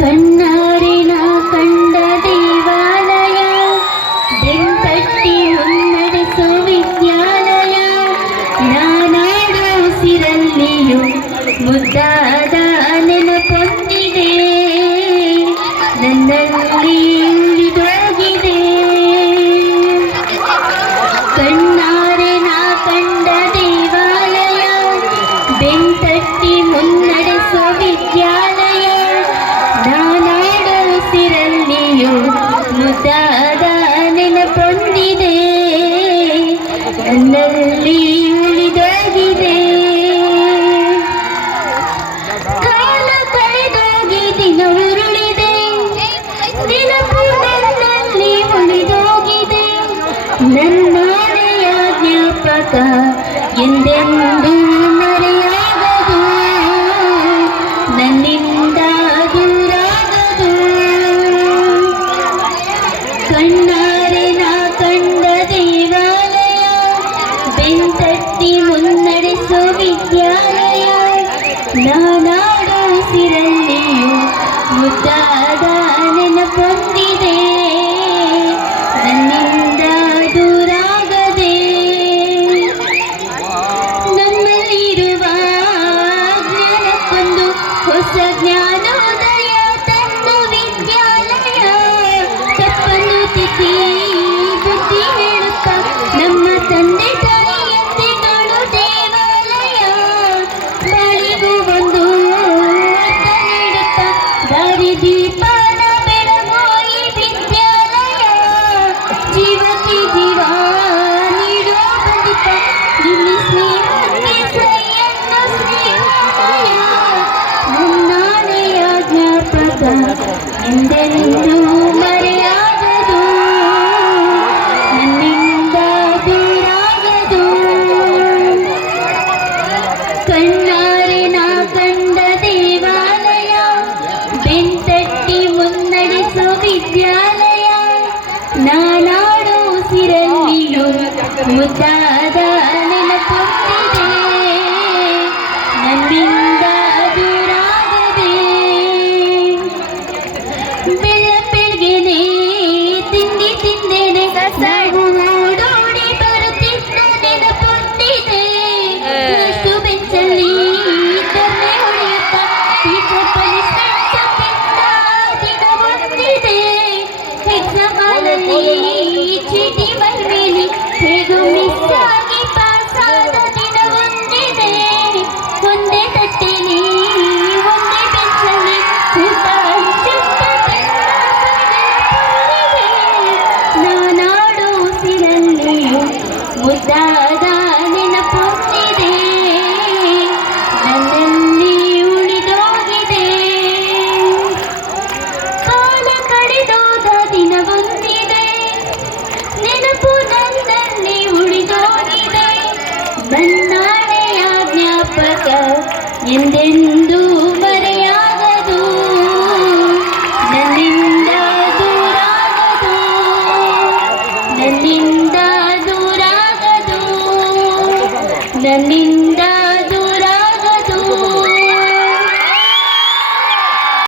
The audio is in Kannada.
ಕಣ್ಣಾರಿನ ಕಂಡ ದೇವಾಲಯ, ಬೆಂತಟ್ಟಿ ಮುನ್ನಡೆಸೋ ವಿದ್ಯಾಲಯ, ನಾನಾಡು ಉಸಿರಲ್ಲಿಯೂ ಮುದ್ದಾದ ನೆನಪೊಂದಿದೆ, ನನ್ನಲ್ಲಿ ಉಳಿದೋಗಿದೆ. ಕಣ್ಣಾರೆ ನಾ ಕಂಡ ದೇವಾಲಯ, ಬೆಂತಟ್ಟಿ ಮುನ್ನಡೆಸೋ ವಿದ್ಯಾಲಯ, ನಾನಾಡು ಉಸಿರಲ್ಲಿಯೂ ಮುದ್ದಾದ ನೆನಪೊಂದಿದೆ, ನನ್ನಲ್ಲಿ ಉಳಿದೋಗಿದೆ. ಕಾಲ ಕಳೆದೋಗಿ ದಿನ ಉರುಳಿದೆ, ನೆನಪು ನನ್ನಲ್ಲಿ ಉಳಿದೋಗಿದೆ, ನನ್ನಾಳೆಯ ಜ್ಞಾಪಕ ಎಂದೆಂದೂ ಮರೆಯಾಗದು, ನನ್ನಿಂದ ದೂರಾಗದು. ಕಣ್ಣಾರೆ ನಾ ಕಂಡ ದೇವಾಲಯ, ಬೆಂತಟ್ಟಿ ಮುನ್ನಡೆಸೋ ವಿದ್ಯಾಲಯ, ನಾನಾಡು ಉಸಿರಲ್ಲಿಯೂ ಮುದ್ದಾದ ನೆನಪೊಂದಿದೆ, ನನ್ನಿಂದ ದೂರಾಗದೆ. ನಮ್ಮಲ್ಲಿರುವ ಜ್ಞಾನಕ್ಕೊಂದು ಹೊಸ ಜ್ಞಾನೋದಯ ತಂದು ವಿದ್ಯಾಲಯ, ತಪ್ಪನ್ನು ತಿದ್ದಿ ಬುದ್ಧಿ ಹೇಳುತ್ತ ನಮ್ಮ ತಂದೆ ತಾಯಿಯಂತೆ ಕಾಣು ದೇವಾಲಯ, ಬಾಳಿಗೂ ಒಂದು ಅರ್ಥ ನೀಡುತ್ತ ದಾರಿ ದೀಪನ ಬೆಳಗೋ ಈ ವಿದ್ಯಾಲಯ, ಜೀವಕ್ಕೆ ಜೀವ ನೀಡೋ ಬಂದಿತ ಇಲ್ಲಿ ಸ್ನೇಹಕ್ಕೆ ಸೈಯನ್ನ ಸ್ನೇಹಾಲಯ, ನನ್ನಾಳೆಯ ಜ್ಞಾಪಕ ಎಂದೆಂದೂ ಮರೆಯಾಗದು, ನನ್ನಿಂದ ದೂರಾಗದು. ಕಣ್ಣಾರೆ ನಾ ಕಂಡ ದೇವಾಲಯ, ಬೆಂತಟ್ಟಿ ಮುನ್ನಡೆಸೋ ವಿದ್ಯಾಲಯ, ನಾನಾಡು ಉಸಿರಲ್ಲಿಯೂ ಮುದ್ದಾದ